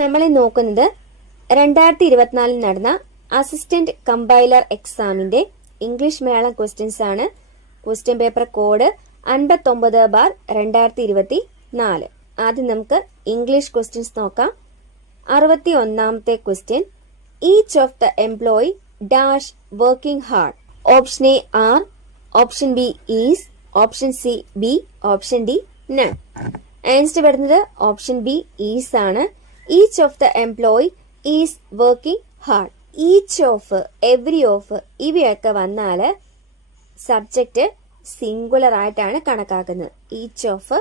നമ്മളെ നോക്കുന്നത് 2024 നടന്ന അസിസ്റ്റന്റ് കമ്പൈലർ എക്സാമിന്റെ ഇംഗ്ലീഷ് മലയാളം ക്വസ്റ്റ്യൻസ് ആണ്. Question paper code 59/2024. ആദ്യം നമുക്ക് ഇംഗ്ലീഷ് ക്വസ്റ്റ്യൻസ് നോക്കാം. 61ാമത്തെ question, each of the employee dash working hard. Option A are, option B is, option C be, option D none. Answer വരുന്നത് ഓപ്ഷൻ ബി ഈസ് ആണ്. Each of the employee is working hard. Each of, every of ഇവയൊക്കെ വന്നാല് subject singular ആയിട്ടാണ് കണക്കാക്കുന്നത്. Each of,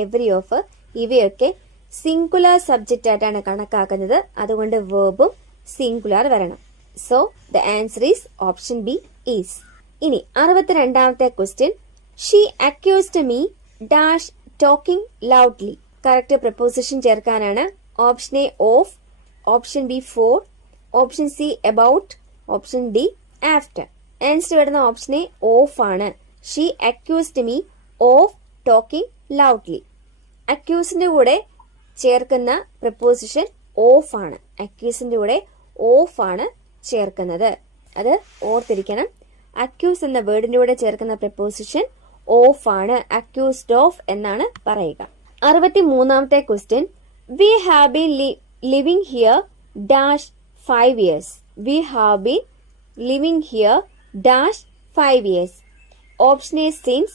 every of ഇവയൊക്കെ singular subject ആയിട്ടാണ് കണക്കാക്കുന്നത്. അതുകൊണ്ട് വേർബും സിംഗുലർ വരണം. So the answer is option B is. ഇനി 62ാമത്തെ question, she accused me dash talking loudly. Correct preposition ചേർക്കാനാണ്. Option A of, option B for, option C about, option D after. Answer വരുന്ന option A of ആണ്. She accused me of talking loudly. അക്യൂസിന്റെ കൂടെ ചേർക്കുന്ന preposition of ആണ്. അക്യൂസിന്റെ കൂടെ of ആണ് ചേർക്കുന്നത്. അത് ഓർത്തിരിക്കണം. അക്യൂസ് എന്ന വേർഡിന്റെ കൂടെ ചേർക്കുന്ന പ്രപ്പോസിഷൻ ഓഫ് ആണ്. അക്യൂസ്ഡ് ഓഫ് എന്നാണ് പറയുക. 63ാമത്തെ question, we have been living here dash 5 years. We have been living here dash 5 years. Option A since,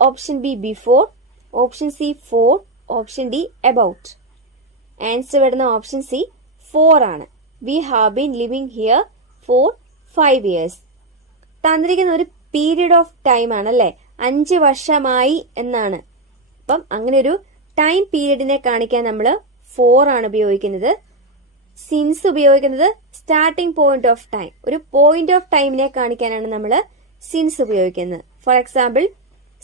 option B before, option C for, option D about. Answer വരുന്ന option C 4 ആണ്. We have been living here for 5 years. തന്നിരിക്കുന്ന ഒരു period of time ആണല്ലേ, 5 വർഷമായി എന്നാണ്. അപ്പം അങ്ങനെ ഒരു ടൈം പീരീഡിനെ കാണിക്കാൻ നമ്മൾ 4 ആണ് ഉപയോഗിക്കുന്നത്. സിൻസ് ഉപയോഗിക്കുന്നത് സ്റ്റാർട്ടിംഗ് പോയിന്റ് ഓഫ് ടൈം, ഒരു പോയിന്റ് ഓഫ് ടൈമിനെ കാണിക്കാനാണ് നമ്മൾ സിൻസ് ഉപയോഗിക്കുന്നത്. For example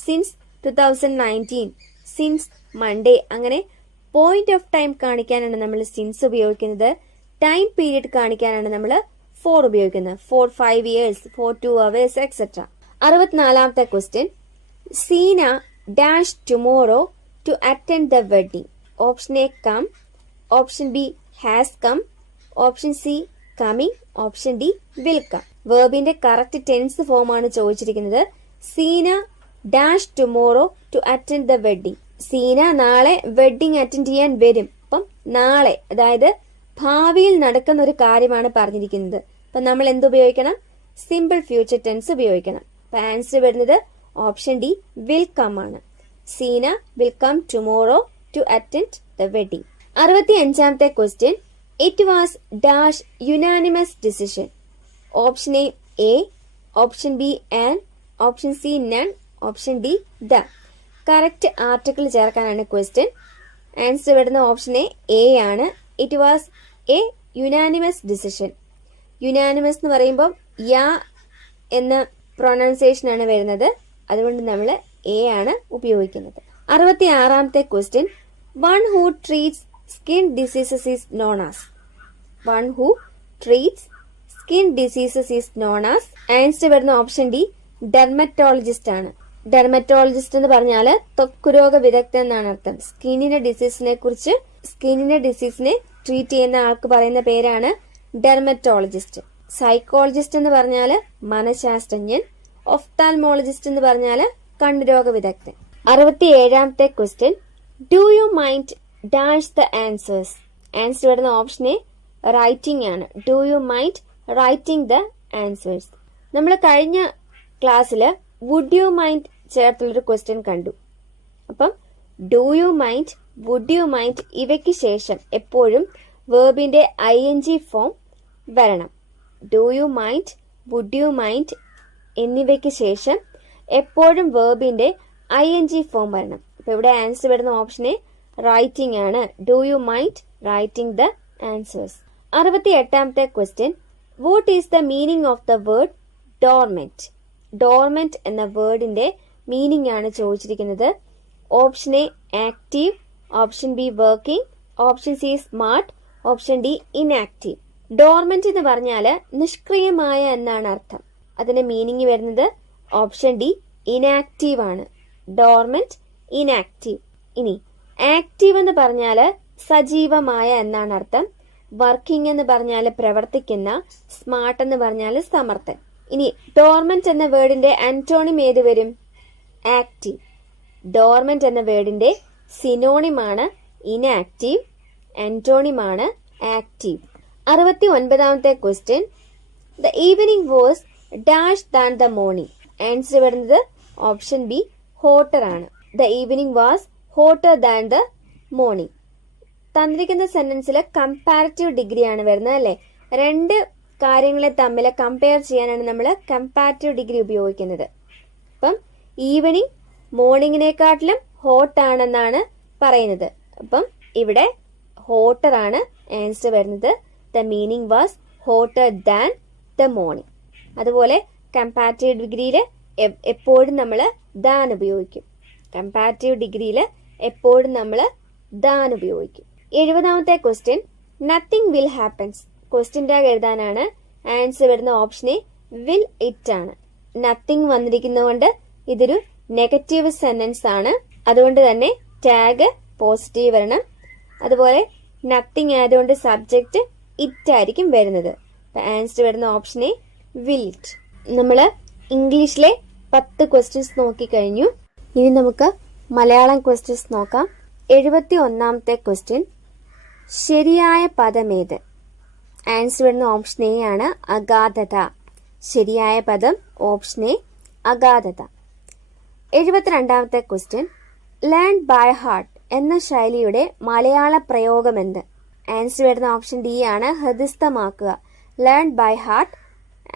since 2019, since Monday. അങ്ങനെ പോയിന്റ് ഓഫ് ടൈം കാണിക്കാനാണ് നമ്മൾ സിൻസ് ഉപയോഗിക്കുന്നത്. ടൈം പീരീഡ് കാണിക്കാനാണ് നമ്മൾ 4 ഉപയോഗിക്കുന്നത്. For 5 years, for 2 hours, etcetera. 64ാമത്തെ question, Seena dash tomorrow to attend the wedding. Option A come, option B has come, option C coming, option D will come. വേർബിന്റെ correct tense form ആണ് ചോദിച്ചിരിക്കുന്നത്. Seena dash tomorrow to attend the wedding. Seena നാളെ wedding attend ചെയ്യാൻ വരും. അപ്പം നാളെ, അതായത് ഭാവിയിൽ നടക്കുന്ന ഒരു കാര്യമാണ് പറഞ്ഞിരിക്കുന്നത്. അപ്പൊ നമ്മൾ എന്ത് ഉപയോഗിക്കണം? സിമ്പിൾ ഫ്യൂച്ചർ ടെൻസ് ഉപയോഗിക്കണം. അപ്പൊ ആൻസർ വരുന്നത് ഓപ്ഷൻ ഡി വിൽ കം ആണ്. Seena will come tomorrow to attend the wedding. 65ാമത്തെ question, it was dash unanimous decision. Option A, option B and, option C none, option D the. Correct article ചേർക്കാനാണ് question. Answer വരുന്ന option A ആണ്. It was a unanimous decision. Unanimous എന്ന് പറയുമ്പോൾ യാ എന്ന pronunciation ആണ് വരുന്നത്. അതുകൊണ്ട് നമ്മൾ എ ആണ് ഉപയോഗിക്കുന്നത്. 66ാമത്തെ question, one who treats skin diseases is known as. One who treats skin diseases is known as. Answer വരുന്ന ഓപ്ഷൻ ഡി ഡെർമറ്റോളജിസ്റ്റ് ആണ്. ഡെർമറ്റോളജിസ്റ്റ് എന്ന് പറഞ്ഞാൽ ത്വക്കുരോഗ വിദഗ്ധൻ എന്നാണ് അർത്ഥം. സ്കിന്നിന്റെ ഡിസീസിനെ ട്രീറ്റ് ചെയ്യുന്ന ആൾക്ക് പറയുന്ന പേരാണ് ഡെർമറ്റോളജിസ്റ്റ്. സൈക്കോളജിസ്റ്റ് എന്ന് പറഞ്ഞാൽ മനഃശാസ്ത്രജ്ഞൻ. ഒഫ്താൽമോളജിസ്റ്റ് എന്ന് പറഞ്ഞാൽ കണ്ണുരോഗ വിദഗ്ധൻ. 67ാമത്തെ question, do you mind dash the answers. Answer വരുന്ന ഓപ്ഷൻ എ റൈറ്റിംഗ് ആണ്. Do you mind writing the answers. നമ്മൾ കഴിഞ്ഞ ക്ലാസ്സില് വുഡ് യു മൈൻഡ് ചേർത്തുള്ളൊരു ക്വസ്റ്റ്യൻ കണ്ടു. അപ്പം do you mind, would you mind ഇവയ്ക്ക് ശേഷം എപ്പോഴും വേർബിന്റെ ING ഫോം വരണം. Do you mind, would you mind എന്നിവയ്ക്ക് ശേഷം എപ്പോഴും വേർബിന്റെ ING ഫോം വരണം. അപ്പൊ ഇവിടെ ആൻസർ വരുന്ന ഓപ്ഷൻ എ റൈറ്റിംഗ് ആണ്. Do you mind writing the answers. 68ാമത്തെ question, what is the meaning of the word dormant. Dormant എന്ന വേർഡിന്റെ മീനിങ് ആണ് ചോദിച്ചിരിക്കുന്നത്. Option A active, option B working, option C smart, option D inactive. Dormant എന്ന് പറഞ്ഞാല് നിഷ്ക്രിയമായ എന്നാണ് അർത്ഥം. അതിന്റെ മീനിങ് വരുന്നത് ഓപ്ഷൻ ഡി ഇൻആക്റ്റീവ് ആണ്. Dormant, inactive. ഇനി ആക്റ്റീവ് എന്ന് പറഞ്ഞാല് സജീവമായ എന്നാണ് അർത്ഥം. വർക്കിംഗ് എന്ന് പറഞ്ഞാൽ പ്രവർത്തിക്കുന്ന, സ്മാർട്ട് എന്ന് പറഞ്ഞാൽ സമർത്ഥൻ. ഇനി ഡോർമെന്റ് എന്ന വേർഡിന്റെ ആന്റോണിം ഏത് വരും? ആക്റ്റീവ്. ഡോർമെന്റ് എന്ന വേർഡിന്റെ സിനോണിമാണ് ഇൻആക്റ്റീവ്, ആന്റോണിമാണ് ആക്റ്റീവ്. 69ാമത്തെ question, the evening was dash than the morning. Answer വരുന്നത് ഓപ്ഷൻ ബി ഹോട്ടർ ആണ്. The evening was hotter than the morning. തന്നിരിക്കുന്ന സെന്റൻസിൽ കമ്പാരിറ്റീവ് ഡിഗ്രി ആണ് വരുന്നത് അല്ലെ. രണ്ട് കാര്യങ്ങളെ തമ്മിൽ കമ്പയർ ചെയ്യാനാണ് നമ്മൾ കമ്പാരിറ്റീവ് ഡിഗ്രി ഉപയോഗിക്കുന്നത്. അപ്പം ഈവനിങ് മോർണിംഗിനെക്കാട്ടിലും ഹോട്ട് ആണെന്നാണ് പറയുന്നത്. അപ്പം ഇവിടെ ഹോട്ടർ ആണ് ആൻസർ വരുന്നത്. The meaning was hotter than the morning. അതുപോലെ കമ്പാരിറ്റീവ് ഡിഗ്രിയിൽ എപ്പോഴും നമ്മൾ ദാൻ ഉപയോഗിക്കും. കമ്പാരിറ്റീവ് ഡിഗ്രിയിൽ എപ്പോഴും നമ്മൾ ദാൻ ഉപയോഗിക്കും. 70ാമത്തെ question, nothing will happens. Question tag എഴുതാനാണ്. ആൻസർ വരുന്ന ഓപ്ഷൻ എ വിൽ ഇറ്റ് ആണ്. നത്തിങ് വന്നിരിക്കുന്നതുകൊണ്ട് ഇതൊരു നെഗറ്റീവ് സെന്റൻസ് ആണ്. അതുകൊണ്ട് തന്നെ ടാഗ് പോസിറ്റീവ് വരണം. അതുപോലെ നത്തിങ് ആയതുകൊണ്ട് സബ്ജക്റ്റ് ഇറ്റ് ആയിരിക്കും വരുന്നത്. ആൻസർ വരുന്ന ഓപ്ഷൻ എ വിൽ ഇറ്റ്. നമ്മൾ ഇംഗ്ലീഷിലെ 10 ക്വസ്റ്റ്യൻസ് നോക്കിക്കഴിഞ്ഞു. ഇനി നമുക്ക് മലയാളം ക്വസ്റ്റ്യൻസ് നോക്കാം. 71ാമത്തെ ക്വസ്റ്റ്യൻ, ശരിയായ പദമേത്? ആൻസർ വരുന്ന ഓപ്ഷൻ എ ആണ് അഗാധത. ശരിയായ പദം ഓപ്ഷൻ എ അഗാധത. 72ാമത്തെ ക്വസ്റ്റ്യൻ, ലേൺ ബൈ ഹാർട്ട് എന്ന ശൈലിയുടെ മലയാള പ്രയോഗം എന്ത്? ആൻസർ വരുന്ന ഓപ്ഷൻ ഡി ആണ് ഹൃദിസ്ഥമാക്കുക. Learn by heart.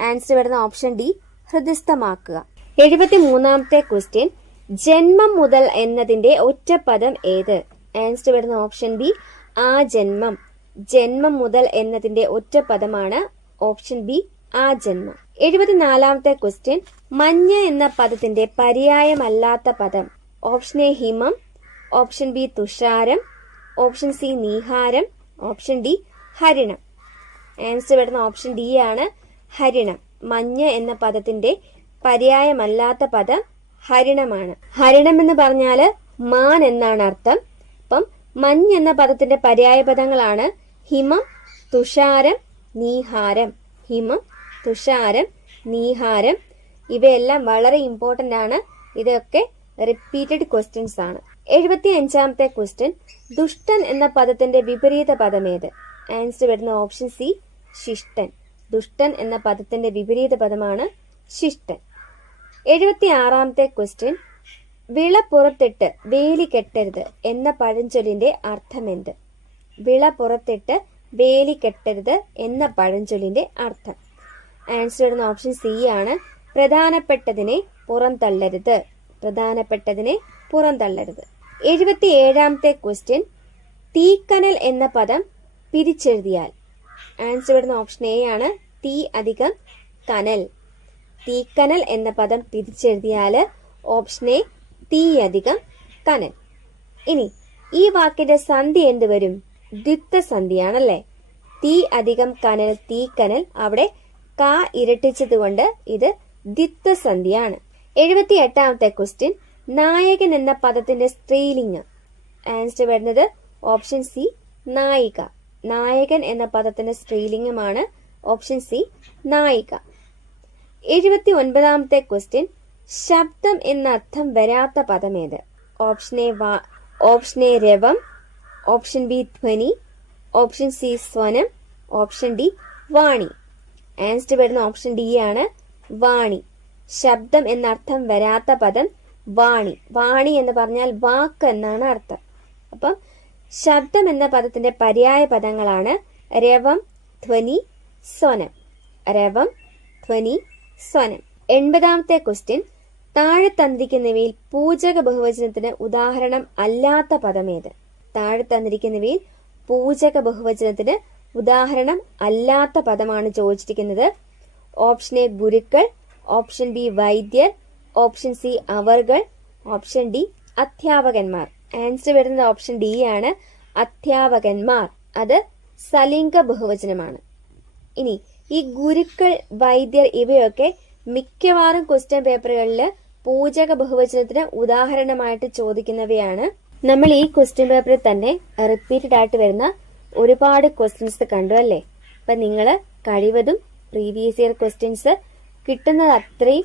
ആൻസർ വരുന്ന ഓപ്ഷൻ ഡി ഹൃദിസ്ഥമാക്കുക. 73ാമത്തെ ക്വസ്റ്റ്യൻ, ജന്മം മുതൽ എന്നതിന്റെ ഒറ്റപ്പദം ഏത്? ആൻസർ വരുന്ന ഓപ്ഷൻ ബി ആ ജന്മം. ജന്മം മുതൽ എന്നതിന്റെ ഒറ്റപ്പദമാണ് ഓപ്ഷൻ ബി ആ ജന്മം. 74ാമത്തെ ക്വസ്റ്റ്യൻ, മഞ്ഞ എന്ന പദത്തിന്റെ പര്യായമല്ലാത്ത പദം? ഓപ്ഷൻ എ ഹിമം, ഓപ്ഷൻ ബി തുഷാരം, ഓപ്ഷൻ സി നീഹാരം, ഓപ്ഷൻ ഡി ഹരിണം. ആൻസർ വരുന്ന ഓപ്ഷൻ ഡി ആണ് ഹരിണം. മഞ്ഞ എന്ന പദത്തിന്റെ പര്യായമല്ലാത്ത പദം ഹരിണമാണ്. ഹരിണം എന്ന് പറഞ്ഞാല് മാൻ എന്നാണ് അർത്ഥം. അപ്പം മഞ്ഞ് എന്ന പദത്തിന്റെ പര്യായ പദങ്ങളാണ് ഹിമം, തുഷാരം, നീഹാരം. ഹിമം, തുഷാരം, നീഹാരം. ഇവയെല്ലാം വളരെ ഇമ്പോർട്ടന്റ് ആണ്. ഇതൊക്കെ റിപ്പീറ്റഡ് ക്വസ്റ്റ്യൻസ് ആണ്. 75ാമത്തെ ക്വസ്റ്റ്യൻ, ദുഷ്ടൻ എന്ന പദത്തിന്റെ വിപരീത പദമേത്? ആൻസർ വരുന്ന ഓപ്ഷൻ സി ശിഷ്ടൻ. ദുഷ്ടൻ എന്ന പദത്തിന്റെ വിപരീത പദമാണ് ശിഷ്ടൻ. 76ാമത്തെ ക്വസ്റ്റ്യൻ, വിള പുറത്തിട്ട് വേലി കെട്ടരുത് എന്ന പഴഞ്ചൊല്ലിന്റെ അർത്ഥമെന്ത്? വിള പുറത്തിട്ട് വേലി കെട്ടരുത് എന്ന പഴഞ്ചൊല്ലിന്റെ അർത്ഥം. ആൻസർ വരുന്ന ഓപ്ഷൻ സി ആണ് പ്രധാനപ്പെട്ടതിനെ പുറന്തള്ളരുത്. പ്രധാനപ്പെട്ടതിനെ പുറന്തള്ളരുത്. 77ാമത്തെ ക്വസ്റ്റ്യൻ, തീക്കനൽ എന്ന പദം പിരിച്ചെഴുതിയാൽ? ആൻസർ വരുന്ന ഓപ്ഷൻ എ ആണ് തീ അധികം കനൽ. തീക്കനൽ എന്ന പദം പിരിച്ചെഴുതിയാല് ഓപ്ഷൻ എ തീ അധികം കനൽ. ഇനി ഈ വാക്കിന്റെ സന്ധി എന്ത് വരും? ദ്വിത്വസന്ധിയാണല്ലേ. തീ അധികം കനൽ, തീക്കനൽ. അവിടെ ക ഇരട്ടിച്ചത് കൊണ്ട് ഇത് ദ്വിത്വസന്ധിയാണ്. 78ാമത്തെ ക്വസ്റ്റ്യൻ, നായകൻ എന്ന പദത്തിന്റെ സ്ത്രീലിംഗം? ആൻസർ വരുന്നത് ഓപ്ഷൻ സി നായിക. നായകൻ എന്ന പദത്തിന്റെ സ്ത്രീലിംഗമാണ് ഓപ്ഷൻ സി നായിക. 79ാമത്തെ ക്വസ്റ്റ്യൻ, ശബ്ദം എന്ന അർത്ഥം വരാത്ത പദമേത്? Option A Ravam, option B Dhwani, option C സ്വനം, option D Vani. Answer വരുന്ന ഓപ്ഷൻ ഡി ആണ് വാണി. ശബ്ദം എന്ന അർത്ഥം വരാത്ത പദം വാണി. വാണി എന്ന് പറഞ്ഞാൽ വാക്ക് എന്നാണ് അർത്ഥം. അപ്പം ശബ്ദം എന്ന പദത്തിന്റെ പര്യായ പദങ്ങളാണ് രവം, ധ്വനി, സ്വനം. രവം, ധ്വനി, സ്വനം. 80ാമത്തെ ക്വസ്റ്റ്യൻ, താഴെ തന്നിരിക്കുന്നവയിൽ പൂജക ബഹുവചനത്തിന് ഉദാഹരണം അല്ലാത്ത പദമേത്? താഴെ തന്നിരിക്കുന്നവയിൽ പൂജക ബഹുവചനത്തിന് ഉദാഹരണം അല്ലാത്ത പദമാണ് ചോദിച്ചിരിക്കുന്നത്. ഓപ്ഷൻ എ ഗുരുക്കൾ, ഓപ്ഷൻ ബി വൈദ്യർ, ഓപ്ഷൻ സി അവർകൾ, ഓപ്ഷൻ ഡി അധ്യാപകന്മാർ. ആൻസർ വരുന്നത് ഓപ്ഷൻ ഡി ആണ് അധ്യാപകന്മാർ. അത് സലിംഗ ബഹുവചനമാണ്. ഇനി ഈ ഗുരുക്കൾ, വൈദ്യർ ഇവയൊക്കെ മിക്കവാറും ക്വസ്റ്റ്യൻ പേപ്പറുകളിൽ പൂജക ബഹുവചനത്തിന് ഉദാഹരണമായിട്ട് ചോദിക്കുന്നവയാണ്. നമ്മൾ ഈ ക്വസ്റ്റ്യൻ പേപ്പറിൽ തന്നെ റിപ്പീറ്റഡ് ആയിട്ട് വരുന്ന ഒരുപാട് ക്വസ്റ്റ്യൻസ് കണ്ടു അല്ലേ? അപ്പൊ നിങ്ങൾ കഴിവതും പ്രീവിയസ് ഇയർ ക്വസ്റ്റ്യൻസ് കിട്ടുന്നത് അത്രയും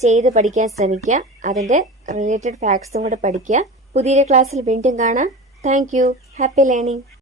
ചെയ്ത് പഠിക്കാൻ ശ്രമിക്കുക. അതിന്റെ റിലേറ്റഡ് ഫാക്ട്സും കൂടെ പഠിക്കുക. പുതിയൊരു ക്ലാസ്സിൽ വീണ്ടും കാണാം. Thank you. Happy learning.